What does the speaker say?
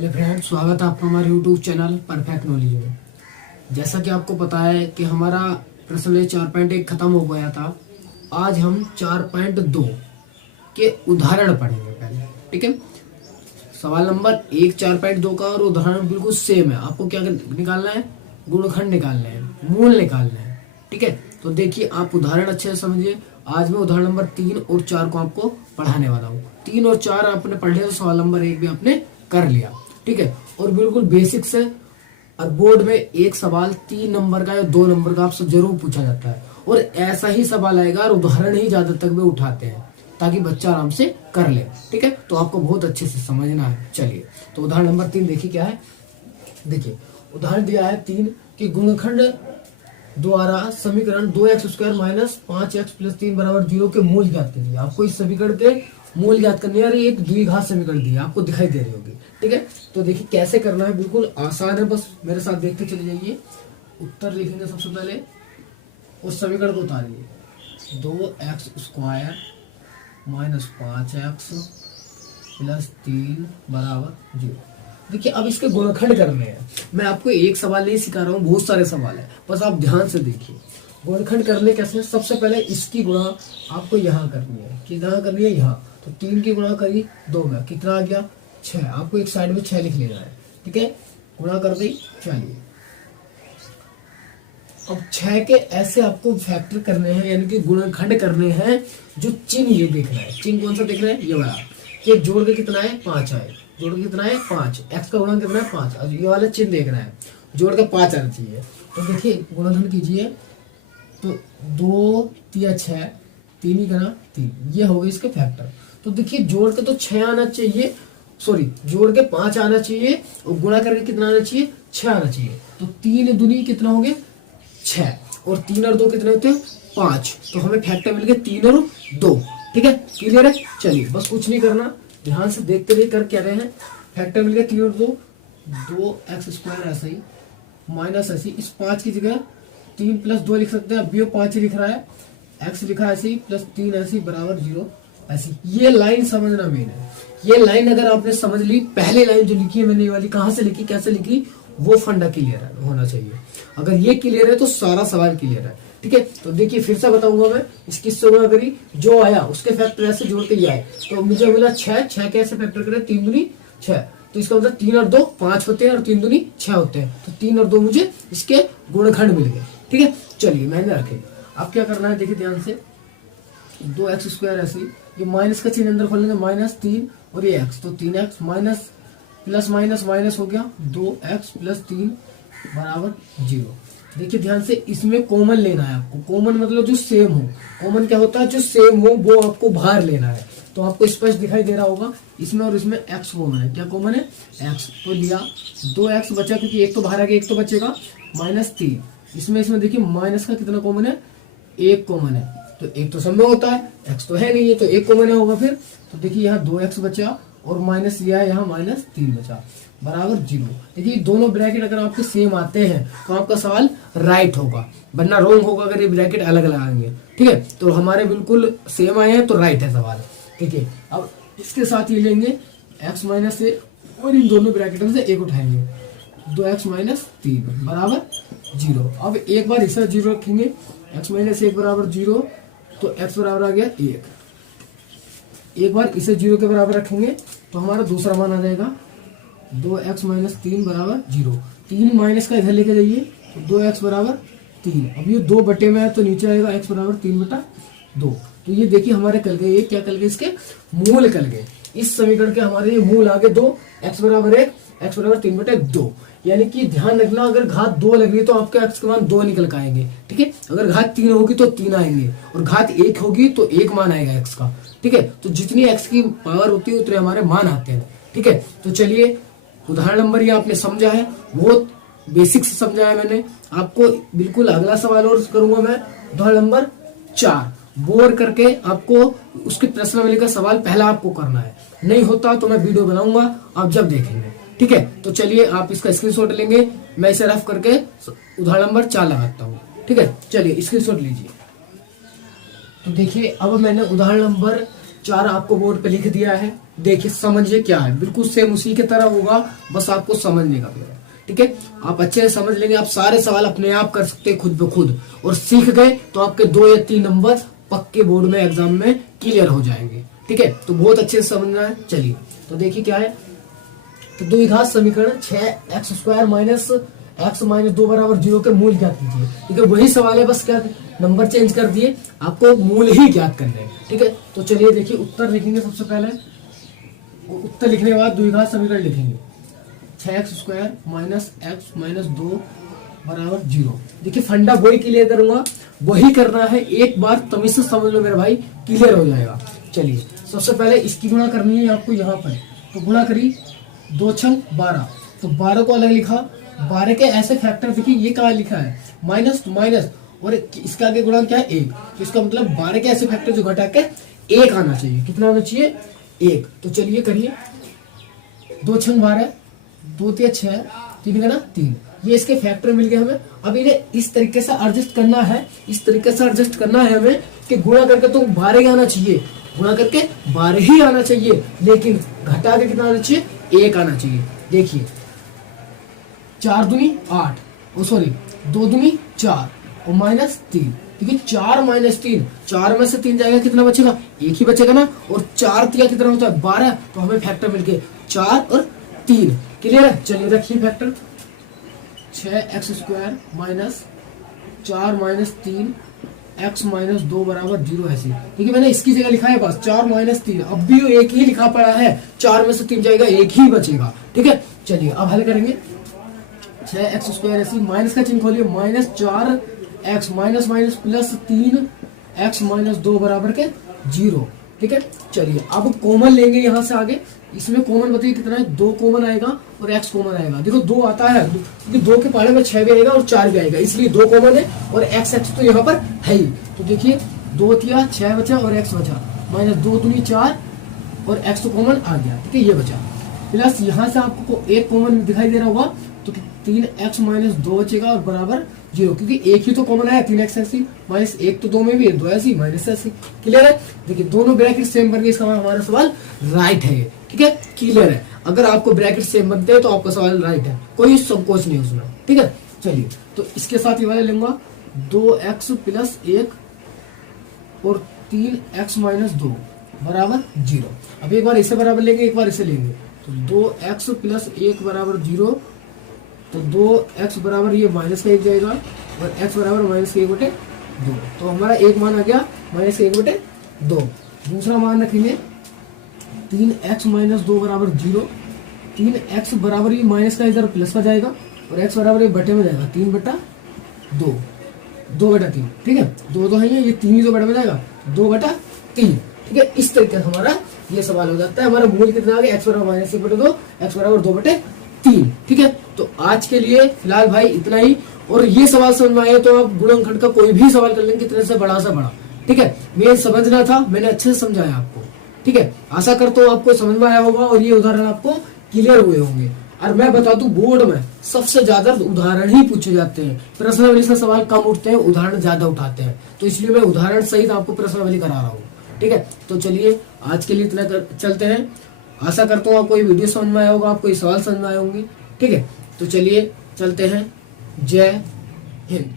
Hello friends, स्वागत है आपका हमारे यूट्यूब चैनल परफेक्ट नॉलेज में। जैसा कि आपको पता है कि हमारा प्रश्न 4.1 खत्म हो गया था। आज हम 4.2 के उदाहरण पढ़ेंगे पहले। ठीक है, सवाल नंबर 1 4.2 का और उदाहरण बिल्कुल सेम है। आपको क्या निकालना है? गुणनखंड निकालना है, मूल निकालना है। ठीक है, तो देखिए आप उदाहरण अच्छे से समझिए। आज मैं उदाहरण नंबर 3 और 4 को आपको पढ़ाने वाला हूँ। 3 और 4 आपने पढ़ लिया तो सवाल नंबर 1 भी आपने कर लिया। ठीक है, और बिल्कुल बेसिक से। और बोर्ड में एक सवाल 3 नंबर का या 2 नंबर का आपसे जरूर पूछा जाता है, और ऐसा ही सवाल आएगा और उदाहरण ही ज्यादा तक वे उठाते हैं ताकि बच्चा आराम से कर ले। ठीक है, तो आपको बहुत अच्छे से समझना है। चलिए, तो उदाहरण नंबर 3 देखिए क्या है। देखिए उदाहरण दिया है 3 कि गुणनखंड द्वारा समीकरण 2x² माइनस 5x प्लस 3 बराबर 0 के मूल ज्ञात कीजिए। आपको इस समीकरण के मूल ज्ञात करने यार एक द्विघात समीकरण दी है, आपको दिखाई दे रही होगी। ठीक है, तो देखिए कैसे करना है, बिल्कुल आसान है, बस मेरे साथ देखते चले जाइए। उत्तर लिखेंगे सबसे पहले, उस समीकरण को उतारिए। 2x² माइनस 5x प्लस 3 बराबर 0। देखिए अब इसके गुणनखंड करने हैं। मैं आपको एक सवाल नहीं सिखा रहा हूँ, बहुत सारे सवाल है, बस आप ध्यान से देखिए। गुणनखंड करने कैसे? सबसे पहले इसकी गुणा आपको यहाँ करनी है। कितना करनी है? यहाँ। तो 3 की गुणा करी 2 में, कितना आ गया? 6। आपको एक साइड में 6 लिख लेना है। ठीक है, गुणा कर दी। चलिए अब 6 के ऐसे आपको फैक्टर करने हैं, यानी कि गुणनखंड करने हैं। जो चिन्ह ये देखना है, चिन्ह कौन सा देखना है? ये वाला। ये जोड़ के कितना है? 5 आए। जोड़ के कितना है? 5। एक्स का गुणन कितना है? 5। अब ये वाला चिन्ह देखना है, जोड़ के 5 आना चाहिए। तो देखिए गुणनखंड कीजिए, तो 2 3 6, 3 ही करना 3, ये हो गए इसके फैक्टर। तो देखिए जोड़ के तो 6 आना चाहिए, सॉरी जोड़ के 5 आना चाहिए, और गुणा करके कितना आना चाहिए? 6 आना चाहिए। तो 3 दूनी कितना हो गया? 6, और 3 और 2 कितने होते हैं? 5। तो हमें फैक्टर मिल गए 3 और 2। ठीक है, क्लियर है? चलिए बस कुछ नहीं करना, ध्यान से देखते रहिए कर क्या रहे हैं। फैक्टर मिल गया 3 और 2, 2x² ऐसा ही माइनस ऐसी, इस 5 की जगह 3 प्लस 2 लिख सकते हैं। अभी 5 लिख रहा है, x लिखा है ऐसे ही, प्लस 3 ऐसे ही बराबर 0 ऐसी। ये लाइन समझना मेन है। ये लाइन अगर आपने समझ ली, पहली लाइन जो लिखी है मैंने, ये वाली कहां से लिखी, कैसे लिखी, वो फंडा क्लियर होना चाहिए। अगर ये क्लियर है तो सारा सवाल क्लियर है। ठीक है, तो देखिए फिर से बताऊंगा मैं। इसकी गुणा करी, जो आया उसके फैक्टर ऐसे जोड़ के आए, तो मुझे मिला 6। 6 कैसे फैक्टर करें? 3 दूनी 6, तो इसका मतलब 3 और 2 5 होते हैं, और 3 दूनी 6 होते हैं। तो 3 और 2 मुझे इसके गुणनखंड मिल गए। ठीक है, चलिए मैंने रखे। अब क्या करना है, देखिए ध्यान से। 2x² ऐसे, ये माइनस का चिन्ह अंदर खोलेंगे, माइनस 3 और ये x, तो 3x minus plus minus minus हो गया, 2x प्लस 3 बराबर 0। देखिए ध्यान से, इसमें कॉमन लेना है आपको। कॉमन मतलब जो सेम हो। कॉमन क्या होता है? जो सेम हो वो आपको बाहर लेना है। तो आपको स्पष्ट दिखाई दे रहा होगा, इसमें और इसमें x कॉमन है। क्या कॉमन है? x। तो लिया, 2x बचा, क्योंकि एक तो बाहर आ गया, एक तो बचेगा, माइनस 3। इसमें देखिए माइनस का कितना कॉमन है? 1 कॉमन है। तो एक तो सब में होता है, x तो है नहीं है, तो 1 कॉमन होगा फिर। तो देखिए यहाँ 2x बचा, और माइनस लिया है यहाँ, माइनस 3 बचा, बराबर 0। देखिए दोनों ब्रैकेट अगर आपके सेम आते हैं तो आपका सवाल राइट होगा, वरना रॉन्ग होगा अगर ये ब्रैकेट अलग अलग आएंगे। ठीक है, तो हमारे बिल्कुल सेम आए हैं तो राइट है सवाल। ठीक है, अब इसके साथ ये लेंगे x माइनस से, और इन दोनों ब्रैकेट में से 1 उठाएंगे, 2x माइनस 3 बराबर 0। अब एक बार इसे 0 रखेंगे, x माइनस 1 बराबर 0, तो x बराबर आ गया 1। एक बार इसे 0 के बराबर रखेंगे तो हमारा दूसरा मान आ जाएगा 2x माइनस 3 बराबर 0। 3 माइनस का इधर लेके जाइए, तो 2x बराबर 3। अब ये 2 बटे में है तो नीचे आएगा x बराबर 3/2। तो ये देखिए हमारे कल गए, ये क्या कल गए? इसके मूल कल गए। इस समीकरण के हमारे ये मूल आ गए 2, x बराबर 1, x बराबर 3/2। यानी कि ध्यान रखना, अगर घात 2 लग रही है तो आपके x के मान 2 निकल के आएंगे। ठीक है, अगर घात 3 होगी तो 3 आएंगे, और घात 1 होगी तो 1 मान आएगा x का। ठीक है, तो जितनी x की पावर होती है उतने हमारे मान आते हैं। ठीक है, तो चलिए उदाहरण नंबर ये आपने समझा है, बहुत बेसिक से समझा है मैंने आपको। बिल्कुल अगला सवाल और करूंगा मैं, उदाहरण नंबर 4 बोर करके आपको उसके प्रश्नावली का सवाल पहला आपको करना है। नहीं होता तो मैं वीडियो बनाऊंगा, आप जब देखेंगे। ठीक है, तो चलिए आप इसका स्क्रीनशॉट लेंगे, मैं इसे रफ करके उदाहरण नंबर 4 लगाता हूँ। ठीक है, चलिए स्क्रीनशॉट लीजिए। तो देखिए अब मैंने उदाहरण नंबर 4 आपको बोर्ड पे लिख दिया है, देखिए समझिए क्या है, बिल्कुल सेम उसी की तरह होगा, बस आपको समझने का पड़ेगा। ठीक है, आप अच्छे से समझ लेंगे, आप सारे सवाल अपने आप कर सकते हैं खुद ब खुद, और सीख गए तो आपके 2 या 3 नंबर पक्के बोर्ड में एग्जाम में क्लियर हो जाएंगे। ठीक है, तो बहुत अच्छे से समझना है। चलिए तो देखिए क्या है, तो द्विघात समीकरण 6x² माइनस x माइनस 2 बराबर 0 के मूल ज्ञात कीजिए। ठीक है, वही सवाल है, बस क्या नंबर चेंज कर दिए, आपको मूल ही ज्ञात करने हैं। ठीक है, तो चलिए देखिए उत्तर लिखेंगे। सबसे पहले उत्तर लिखने के बाद द्विघात समीकरण लिखेंगे, 6x² माइनस x माइनस 2 बराबर 0। देखिए फंडा वही क्लियर करूंगा, वही करना है, एक बार तमीज से समझ लो मेरे भाई, क्लियर हो जाएगा। चलिए सबसे पहले इसकी गुणा करनी है आपको यहाँ पर, तो गुणा करी 2 छंग 12, तो 12 को अलग लिखा, 12 के ऐसे फैक्टर देखिए, ये कहा लिखा है माइनस तो माइनस, और इसका आगे गुणा क्या है 1, तो इसका मतलब 12 के ऐसे फैक्टर जो घटा के 1 आना चाहिए। कितना आना चाहिए 1। तो चलिए करिए, 2 छंग 12, 2 तिया 6, 3 का ना 3, ये इसके फैक्टर मिल गए हमें। अब इन्हें इस तरीके से एडजस्ट करना है, इस तरीके से एडजस्ट करना है हमें कि गुणा करके तो 12 आना चाहिए, गुणा करके 12 ही आना चाहिए, लेकिन घटा के कितना आना चाहिए 1 आना चाहिए। देखिए 4 दूनी 8, ओ सॉरी 2 दूनी 4 और माइनस 3, क्योंकि 4 माइनस 3, 4 में से 3 जाएगा, कितना बचेगा 1 ही बचेगा ना, और 4 तिया कितना होता है 12, तो हमें फैक्टर मिल गए 4 और 3। क्लियर है, चलिए रखिए factor, 6x² minus 4 minus 3 x minus 2 बराबर 0 ऐसे। ठीक है, मैंने इसकी जगह लिखा है बस 4 माइनस 3, अब भी 1 ही लिखा पड़ा है, 4 में से 3 जाएगा 1 ही बचेगा। ठीक है, चलिए अब हल करेंगे, 6x² ऐसे माइनस का चिन्ह खोलिए, minus 4x minus minus plus 3x minus 2 बराबर के 0। ठीक है, चलिए अब कॉमन लेंगे यहाँ से आगे, इसमें कॉमन बताइए कितना है, 2 कॉमन आएगा और x कॉमन आएगा। देखो 2 आता है, क्योंकि 2 के पहाड़े में 6 भी आएगा और 4 भी आएगा, इसलिए 2 कॉमन है, और x तो यहाँ पर है ही। तो देखिए 2 तिया 6 बचा और x बचा, माइनस 2 दूनी 4 और x तो कॉमन आ गया। ठीक है, ये बचा, प्लस यहाँ से आपको एक कॉमन दिखाई दे रहा होगा, तो 3x माइनस 2 बचेगा और बराबर 0, क्योंकि एक ही तो कॉमन है, 3x ऐसी माइनस 1 तो 2 में भी है, 2 ऐसी माइनस ऐसी। क्लियर है, देखिए दोनों ब्रैकेट सेम बन गए, इसका हमारा सवाल राइट है। ठीक है, क्लियर है, अगर आपको ब्रैकेट सेम बनते हैं तो आपका सवाल राइट है, कोई संकोच नहीं उसमें। ठीक है, चलिए तो इसके साथ ये वाला लूंगा, 2x प्लस 1 और 3x माइनस 2 बराबर 0। अब एक बार इसे बराबर लेंगे, एक बार इसे लेंगे, तो 2x प्लस 1 बराबर 0, तो 2x बराबर ये माइनस का 1 जाएगा और x बराबर माइनस का 1/2, तो हमारा एक मान आ गया माइनस का 1/2। दूसरा मान रखेंगे 3x माइनस 2 बराबर 0, 3x बराबर ये माइनस का इधर प्लस का जाएगा और x बराबर ये बटे में जाएगा 3/2, 2/3। ठीक है, 2 तो है ये 3 ही तो बटे में जाएगा, 2/3। ठीक है, इस तरीके से हमारा ये सवाल हो जाता है। हमारा मूल कितना आ गया, x बराबर माइनस 1/2, x बराबर 2/3। ठीक है, तो आज के लिए फिलहाल भाई इतना ही, और ये सवाल समझ में आए तो आप गुणनखंड का कोई भी सवाल कर लेंगे, कितने से बड़ा सा बड़ा। ठीक है, मैं समझना था, मैंने अच्छे से समझाया आपको। ठीक है, आशा करता हूँ आपको समझ में आया होगा और ये उदाहरण आपको क्लियर हुए होंगे। और मैं बता दूं, बोर्ड में सबसे ज्यादा उदाहरण ही पूछे जाते हैं, प्रश्नावली से सवाल कम उठते हैं, उदाहरण ज्यादा उठाते हैं, तो इसलिए मैं उदाहरण सहित आपको प्रश्नावली करा रहा हूँ। ठीक है, तो चलिए आज के लिए इतना चलते हैं। आशा करता हूँ आपको ये वीडियो समझ में आया होगा, आपको ये सवाल समझ में आए होंगे। ठीक है, तो चलिए चलते हैं। जय हिंद।